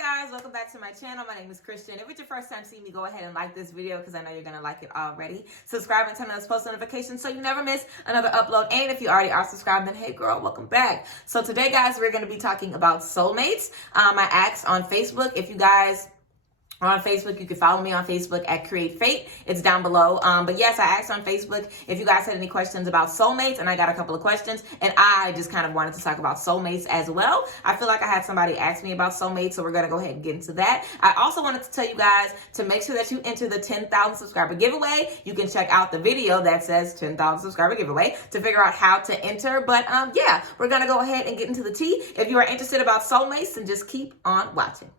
Hi guys, welcome back to my channel. My name is Christian. If it's your first time seeing me, go ahead and like this video because I know you're going to like it already. Subscribe and turn on those post notifications so you never miss another upload. And if you already are subscribed, then hey girl, welcome back. So today guys, we're going to be talking about soulmates. I asked on Facebook if you guys are on Facebook. You can follow me on Facebook at Create Fate. It's down below. But yes, I asked on Facebook if you guys had any questions about soulmates, and I got a couple of questions, and I just kind of wanted to talk about soulmates as well. I feel like I had somebody ask me about soulmates, so we're going to go ahead and get into that. I also wanted to tell you guys to make sure that you enter the 10,000 subscriber giveaway. You can check out the video that says 10,000 subscriber giveaway to figure out how to enter. But yeah, we're going to go ahead and get into the tea. If you are interested about soulmates, then just keep on watching.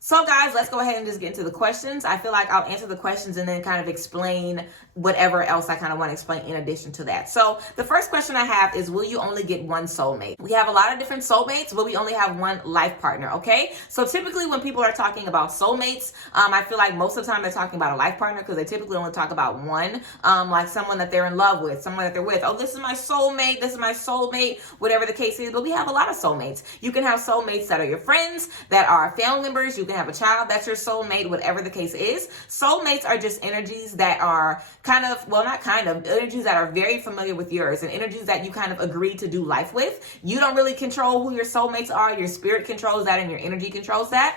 So guys, let's go ahead and just get into the questions. I feel like I'll answer the questions and then kind of explain whatever else I kind of want to explain in addition to that. So the first question I have is, will you only get one soulmate? We have a lot of different soulmates, but we only have one life partner, okay? So typically when people are talking about soulmates, I feel like most of the time they're talking about a life partner because they typically only talk about one, like someone that they're in love with, someone that they're with. Oh, this is my soulmate, whatever the case is. But we have a lot of soulmates. You can have soulmates that are your friends, that are family members. You can have a child that's your soulmate, whatever the case is. Soulmates are just energies that are energies that are very familiar with yours and energies that you kind of agree to do life with. You don't really control who your soulmates are. Your spirit controls that and your energy controls that.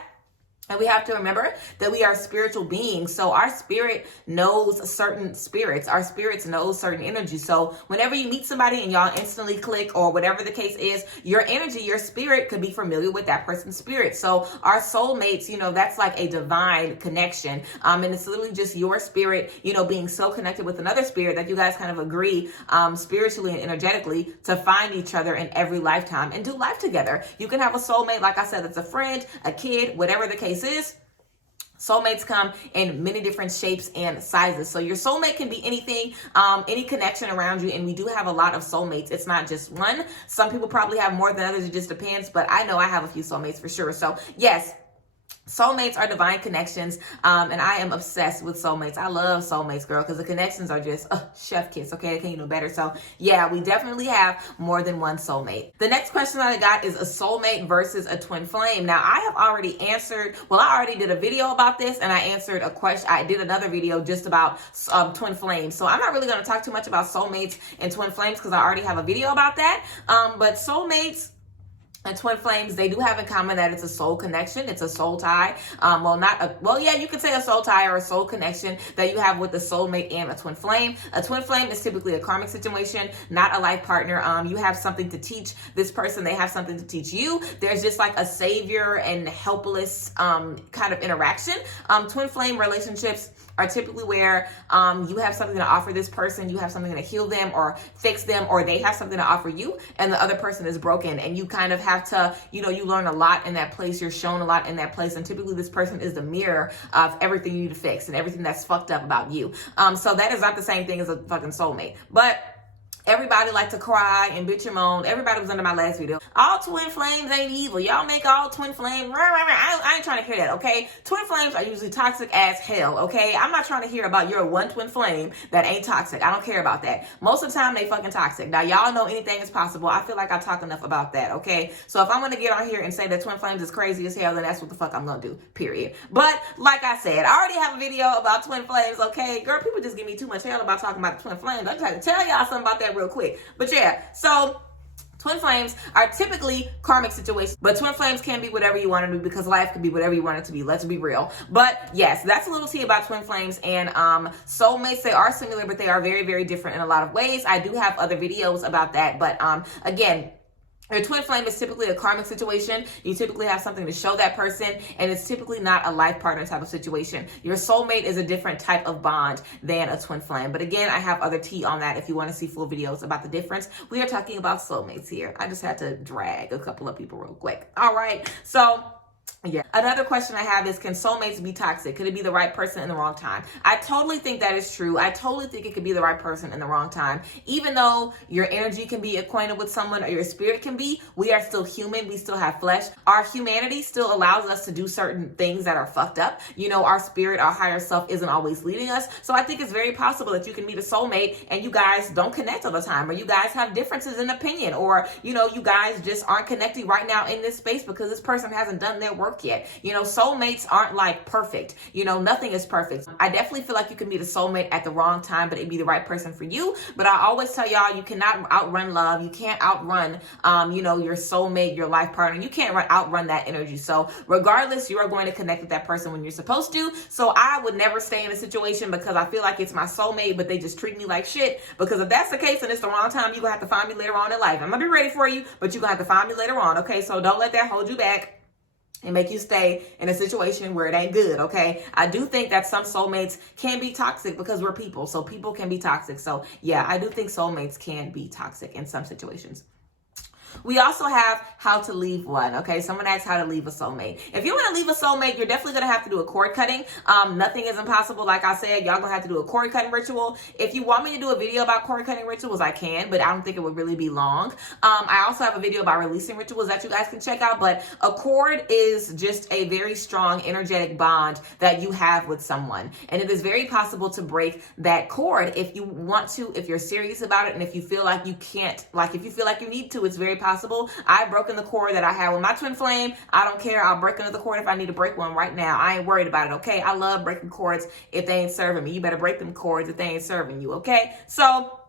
And we have to remember that we are spiritual beings. So our spirit knows certain spirits. Our spirits know certain energies. So whenever you meet somebody and y'all instantly click or whatever the case is, your energy, your spirit could be familiar with that person's spirit. So our soulmates, that's like a divine connection. And it's literally just your spirit, being so connected with another spirit that you guys kind of agree spiritually and energetically to find each other in every lifetime and do life together. You can have a soulmate, like I said, that's a friend, a kid, whatever the case is. Soulmates come in many different shapes and sizes. So your soulmate can be anything, any connection around you. And we do have a lot of soulmates. It's not just one. Some people probably have more than others. It just depends. But I know I have a few soulmates for sure. So yes, soulmates are divine connections, and I am obsessed with soulmates. I love soulmates, girl, because the connections are just chef kiss, okay? Can you know better? So yeah, we definitely have more than one soulmate. The next question that I got is a soulmate versus a twin flame. Now, I have already answered, I already did a video about this, and I answered a question. I did another video just about twin flames. So I'm not really going to talk too much about soulmates and twin flames because I already have a video about that. But soulmates and twin flames, they do have in common that it's a soul connection. It's a soul tie. You could say a soul tie or a soul connection that you have with a soulmate and a twin flame. A twin flame is typically a karmic situation, not a life partner. You have something to teach this person. They have something to teach you. There's just like a savior and helpless kind of interaction. Twin flame relationships are typically where you have something to offer this person, you have something to heal them or fix them, or they have something to offer you, and the other person is broken. And you kind of have to, you learn a lot in that place, you're shown a lot in that place, and typically this person is the mirror of everything you need to fix and everything that's fucked up about you. So that is not the same thing as a fucking soulmate. But everybody like to cry and bitch and moan. Everybody was under my last video. All twin flames ain't evil. Y'all make all twin flames. I ain't trying to hear that, okay? Twin flames are usually toxic as hell, okay? I'm not trying to hear about your one twin flame that ain't toxic. I don't care about that. Most of the time, they fucking toxic. Now, y'all know anything is possible. I feel like I talk enough about that, okay? So if I'm going to get on here and say that twin flames is crazy as hell, then that's what the fuck I'm going to do, period. But like I said, I already have a video about twin flames, okay? Girl, people just give me too much hell about talking about the twin flames. I'm trying to tell y'all something about that real quick. But yeah, so twin flames are typically karmic situations, but twin flames can be whatever you want to do because life can be whatever you want it to be. Let's be real. But yes, that's a little tea about twin flames and soulmates. They are similar, but they are very, very different in a lot of ways. I do have other videos about that, but again, your twin flame is typically a karmic situation. You typically have something to show that person, and it's typically not a life partner type of situation. Your soulmate is a different type of bond than a twin flame. But again, I have other tea on that if you want to see full videos about the difference. We are talking about soulmates here. I just had to drag a couple of people real quick. All right. So yeah. Another question I have is, can soulmates be toxic? Could it be the right person in the wrong time? I totally think that is true. I totally think it could be the right person in the wrong time. Even though your energy can be acquainted with someone or your spirit can be, we are still human. We still have flesh. Our humanity still allows us to do certain things that are fucked up. Our spirit, our higher self isn't always leading us. So I think it's very possible that you can meet a soulmate and you guys don't connect all the time, or you guys have differences in opinion, or, you guys just aren't connecting right now in this space because this person hasn't done their work work yet. You know, soulmates aren't like perfect. You know, nothing is perfect. I definitely feel like you can meet a soulmate at the wrong time, but it'd be the right person for you. But I always tell y'all, you cannot outrun love. You can't outrun, you know, your soulmate, your life partner. You can't outrun that energy. So regardless, you are going to connect with that person when you're supposed to. So I would never stay in a situation because I feel like it's my soulmate, but they just treat me like shit. Because if that's the case and it's the wrong time, you're going to have to find me later on in life. I'm going to be ready for you, but you're going to have to find me later on. Okay, so don't let that hold you back and make you stay in a situation where it ain't good, okay? I do think that some soulmates can be toxic because we're people, so people can be toxic. So yeah, I do think soulmates can be toxic in some situations. We also have how to leave one, okay? Someone asked how to leave a soulmate. If you want to leave a soulmate, you're definitely going to have to do a cord cutting. Nothing is impossible. Like I said, y'all going to have to do a cord cutting ritual. If you want me to do a video about cord cutting rituals, I can, but I don't think it would really be long. I also have a video about releasing rituals that you guys can check out, but a cord is just a very strong energetic bond that you have with someone. And it is very possible to break that cord if you want to, if you're serious about it, and if you feel like you can't, like if you feel like you need to, it's very possible. I've broken the cord that I had with my twin flame. I don't care. I'll break another cord if I need to break one right now. I ain't worried about it, okay? I love breaking cords if they ain't serving me. You better break them cords if they ain't serving you, okay? So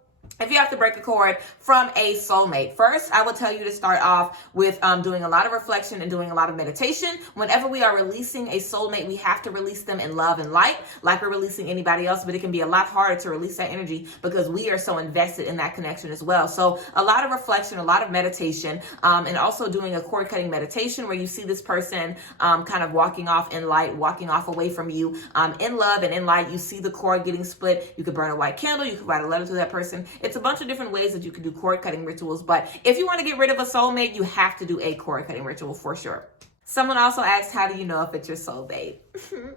if you have to break a cord from a soulmate, first, I would tell you to start off with doing a lot of reflection and doing a lot of meditation. Whenever we are releasing a soulmate, we have to release them in love and light, like we're releasing anybody else, but it can be a lot harder to release that energy because we are so invested in that connection as well. So a lot of reflection, a lot of meditation, and also doing a cord cutting meditation where you see this person kind of walking off in light, walking off away from you in love and in light. You see the cord getting split. You could burn a white candle. You could write a letter to that person. It's a bunch of different ways that you can do cord cutting rituals, but if you want to get rid of a soulmate, you have to do a cord cutting ritual for sure. Someone also asked, how do you know if it's your soulmate?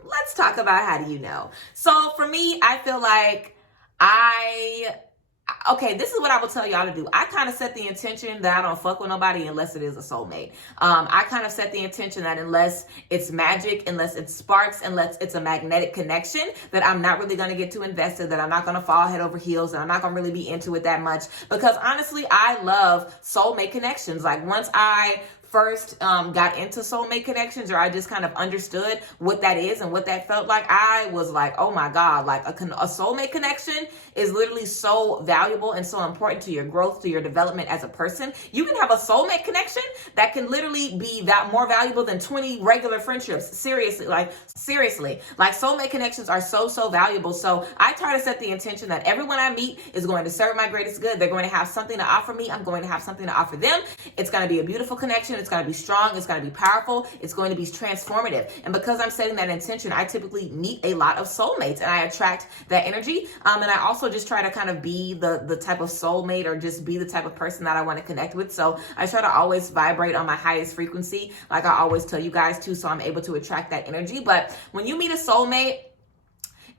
Let's talk about how do you know. So for me, I feel like okay, this is what I will tell y'all to do. I kind of set the intention that I don't fuck with nobody unless it is a soulmate. I kind of set the intention that unless it's magic, unless it sparks, unless it's a magnetic connection, that I'm not really going to get too invested, that I'm not going to fall head over heels, and I'm not going to really be into it that much. Because honestly, I love soulmate connections. Like once I first got into soulmate connections, or I just kind of understood what that is and what that felt like, I was like, oh my God, like a soulmate connection is literally so valuable and so important to your growth, to your development as a person. You can have a soulmate connection that can literally be more valuable than 20 regular friendships. Seriously, like soulmate connections are so valuable. So I try to set the intention that everyone I meet is going to serve my greatest good. They're going to have something to offer me. I'm going to have something to offer them. It's going to be a beautiful connection. It's going to be strong. It's going to be powerful. It's going to be transformative. And because I'm setting that intention, I typically meet a lot of soulmates and I attract that energy. And I also just try to kind of be the type of soulmate, or just be the type of person that I want to connect with. So I try to always vibrate on my highest frequency, like I always tell you guys to, so I'm able to attract that energy. But when you meet a soulmate,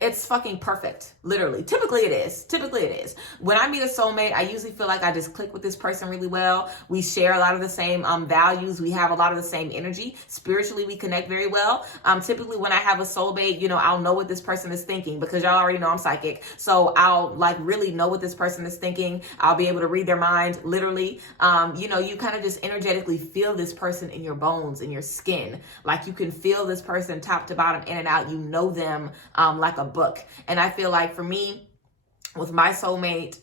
it's fucking perfect. Literally. Typically it is. When I meet a soulmate, I usually feel like I just click with this person really well. We share a lot of the same values. We have a lot of the same energy. Spiritually, we connect very well. Typically when I have a soulmate, you know, I'll know what this person is thinking because y'all already know I'm psychic. So I'll like really know what this person is thinking. I'll be able to read their mind, literally. You know, you kind of just energetically feel this person in your bones, in your skin. Like you can feel this person top to bottom, in and out. You know them like a book. And I feel like for me, with my soulmate,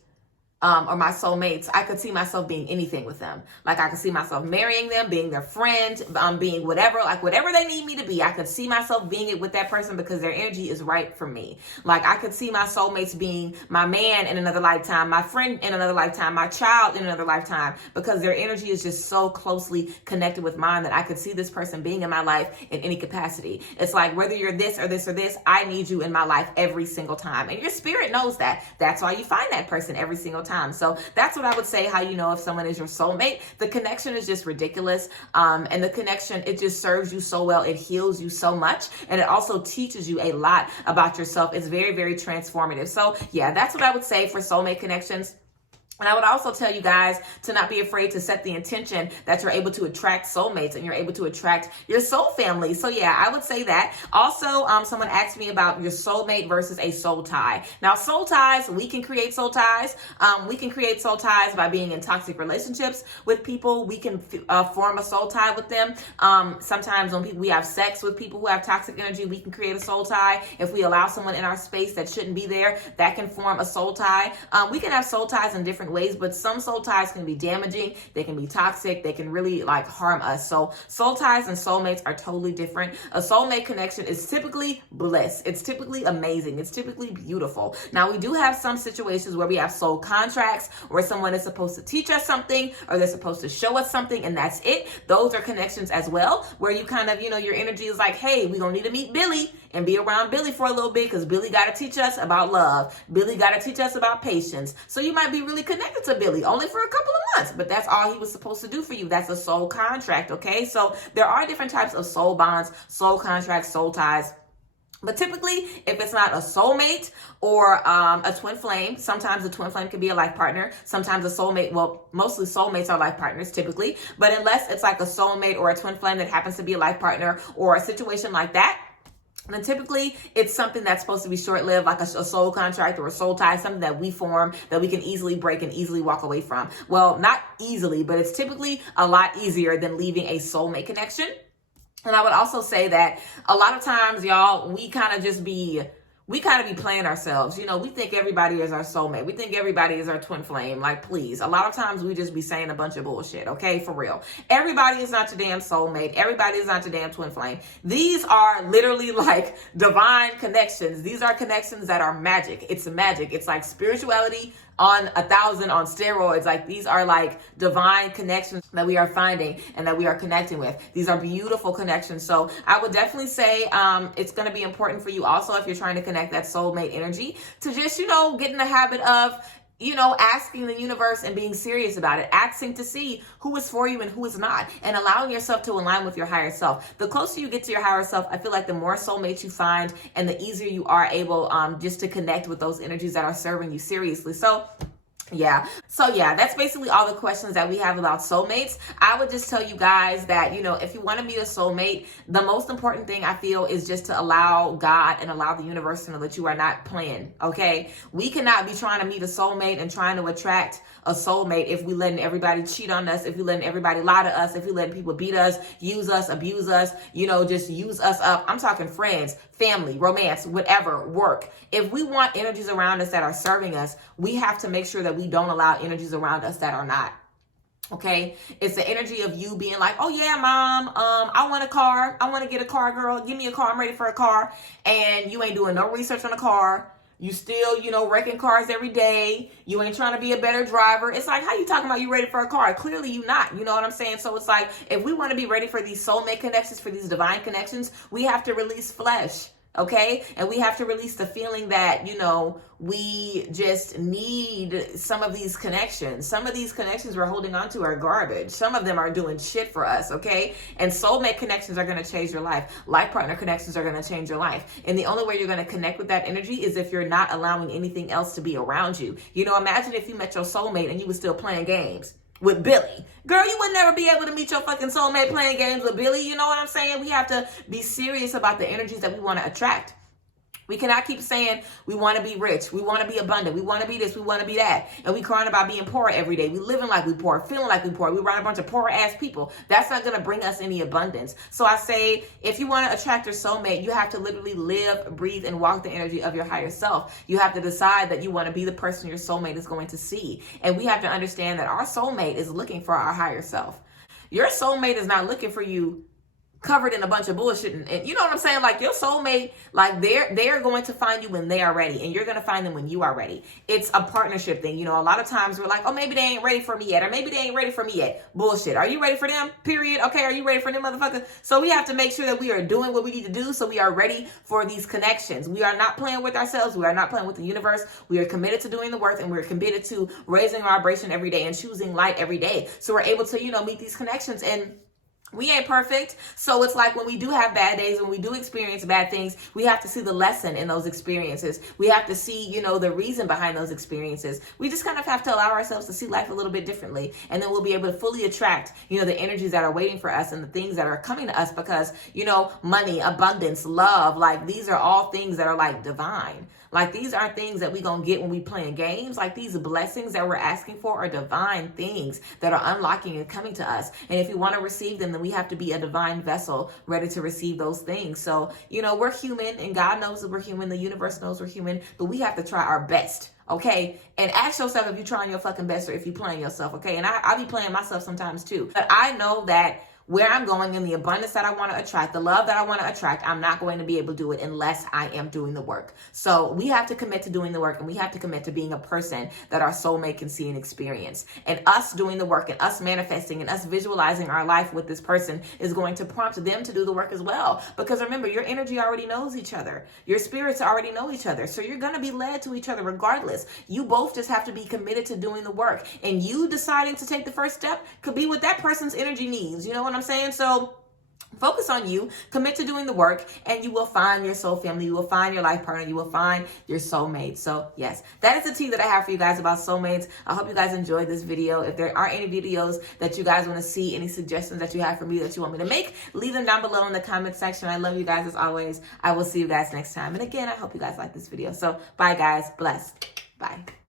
or my soulmates, I could see myself being anything with them. Like I could see myself marrying them, being their friend, being whatever, like whatever they need me to be. I could see myself being it with that person because their energy is right for me. Like I could see my soulmates being my man in another lifetime, my friend in another lifetime, my child in another lifetime, because their energy is just so closely connected with mine that I could see this person being in my life in any capacity. It's like whether you're this or this or this, I need you in my life every single time. And your spirit knows that. That's why you find that person every single time. So that's what I would say, how you know if someone is your soulmate. The connection is just ridiculous. And the connection, it just serves you so well. It heals you so much. And it also teaches you a lot about yourself. It's very, very transformative. So yeah, that's what I would say for soulmate connections. And I would also tell you guys to not be afraid to set the intention that you're able to attract soulmates and you're able to attract your soul family. So yeah, I would say that. Also, someone asked me about your soulmate versus a soul tie. Now, soul ties, we can create soul ties. We can create soul ties by being in toxic relationships with people. We can form a soul tie with them. Sometimes when we have sex with people who have toxic energy, we can create a soul tie. If we allow someone in our space that shouldn't be there, that can form a soul tie. We can have soul ties in different ways, but some soul ties can be damaging, they can be toxic, they can really like harm us. So soul ties and soulmates are totally different. A soulmate connection is typically bliss. It's typically amazing. It's typically beautiful. Now, we do have some situations where we have soul contracts, where someone is supposed to teach us something or they're supposed to show us something and that's it. Those are connections as well, where you kind of, your energy is like, hey, we're gonna need to meet Billy and be around Billy for a little bit because Billy got to teach us about love. Billy got to teach us about patience. So you might be really connected to Billy only for a couple of months, but that's all he was supposed to do for you. That's a soul contract, okay? So there are different types of soul bonds, soul contracts, soul ties. But typically, if it's not a soulmate or a twin flame, sometimes a twin flame can be a life partner. Sometimes a soulmate, well, mostly soulmates are life partners typically. But unless it's like a soulmate or a twin flame that happens to be a life partner or a situation like that, then typically it's something that's supposed to be short-lived, like a soul contract or a soul tie, something that we form that we can easily break and easily walk away from. Well, not easily, but it's typically a lot easier than leaving a soulmate connection. And I would also say that a lot of times, y'all, we kind of be playing ourselves. We think everybody is our soulmate. We think everybody is our twin flame. Like, please. A lot of times we just be saying a bunch of bullshit, okay? For real. Everybody is not your damn soulmate. Everybody is not your damn twin flame. These are literally like divine connections. These are connections that are magic. It's magic. It's like spirituality on 1,000 on steroids. Like, these are like divine connections that we are finding and that we are connecting with. These are beautiful connections. So I would definitely say it's going to be important for you also, if you're trying to connect that soulmate energy, to just, get in the habit of asking the universe and being serious about it, asking to see who is for you and who is not, and allowing yourself to align with your higher self. The closer you get to your higher self, I feel like the more soulmates you find and the easier you are able just to connect with those energies that are serving you seriously. So that's basically all the questions that we have about soulmates. I would just tell you guys that, if you want to meet a soulmate, the most important thing I feel is just to allow God and allow the universe to know that you are not playing, okay? We cannot be trying to meet a soulmate and trying to attract a soulmate if we letting everybody cheat on us, if we letting everybody lie to us, if we letting people beat us, use us, abuse us, just use us up. I'm talking friends, family, romance, whatever, work. If we want energies around us that are serving us, we have to make sure that we don't allow energies around us that are not. Okay, it's the energy of you being like, oh yeah, mom, I want a car. I want to get a car, girl. Give me a car. I'm ready for a car. And you ain't doing no research on a car. You still, wrecking cars every day. You ain't trying to be a better driver. It's like, how you talking about you ready for a car? Clearly you not, you know what I'm saying? So it's like, if we want to be ready for these soulmate connections, for these divine connections, we have to release flesh. Okay. And we have to release the feeling that, we just need some of these connections. Some of these connections we're holding on to are garbage. Some of them are doing shit for us. Okay. And soulmate connections are going to change your life. Life partner connections are going to change your life. And the only way you're going to connect with that energy is if you're not allowing anything else to be around you. Imagine if you met your soulmate and you were still playing games with Billy. Girl, you would never be able to meet your fucking soulmate playing games with Billy. You know what I'm saying? We have to be serious about the energies that we want to attract. We cannot keep saying we want to be rich, we want to be abundant, we want to be this, we want to be that, and we crying about being poor every day. We living like we poor, feeling like we poor. We around a bunch of poor ass people. That's not going to bring us any abundance. So I say, if you want to attract your soulmate, you have to literally live, breathe, and walk the energy of your higher self. You have to decide that you want to be the person your soulmate is going to see. And we have to understand that our soulmate is looking for our higher self. Your soulmate is not looking for you covered in a bunch of bullshit, and you know what I'm saying? Like, your soulmate, like they're going to find you when they are ready, and you're going to find them when you are ready. It's a partnership thing. A lot of times we're like, oh, maybe they ain't ready for me yet, or maybe they ain't ready for me yet. Bullshit. Are you ready for them? Period. Okay, are you ready for them, motherfucker? So we have to make sure that we are doing what we need to do, so we are ready for these connections. We are not playing with ourselves. We are not playing with the universe. We are committed to doing the work, and we're committed to raising our vibration every day and choosing light every day, so we're able to meet these connections. And We ain't perfect. So it's like when we do have bad days, when we do experience bad things, we have to see the lesson in those experiences. We have to see, the reason behind those experiences. We just kind of have to allow ourselves to see life a little bit differently. And then we'll be able to fully attract, the energies that are waiting for us and the things that are coming to us because, money, abundance, love, like these are all things that are like divine. Like these aren't things that we gonna get when we playing games. Like these blessings that we're asking for are divine things that are unlocking and coming to us. And if we want to receive them, then we have to be a divine vessel ready to receive those things. So, we're human and God knows that we're human. The universe knows we're human, but we have to try our best. Okay. And ask yourself if you're trying your fucking best or if you're playing yourself. Okay. And I be playing myself sometimes too, but I know that where I'm going in the abundance that I want to attract, the love that I want to attract, I'm not going to be able to do it unless I am doing the work. So we have to commit to doing the work, and we have to commit to being a person that our soulmate can see and experience. And us doing the work and us manifesting and us visualizing our life with this person is going to prompt them to do the work as well. Because remember, your energy already knows each other. Your spirits already know each other. So you're going to be led to each other regardless. You both just have to be committed to doing the work. And you deciding to take the first step could be what that person's energy needs. You know what I'm saying? So focus on you, commit to doing the work, and you will find your soul family. You will find your life partner. You will find your soulmate. So yes, that is the tea that I have for you guys about soulmates. I hope you guys enjoyed this video. If there are any videos that you guys want to see, any suggestions that you have for me that you want me to make, leave them down below in the comment section. I love you guys as always. I will see you guys next time. And again, I hope you guys like this video. So bye guys. Blessed. Bye.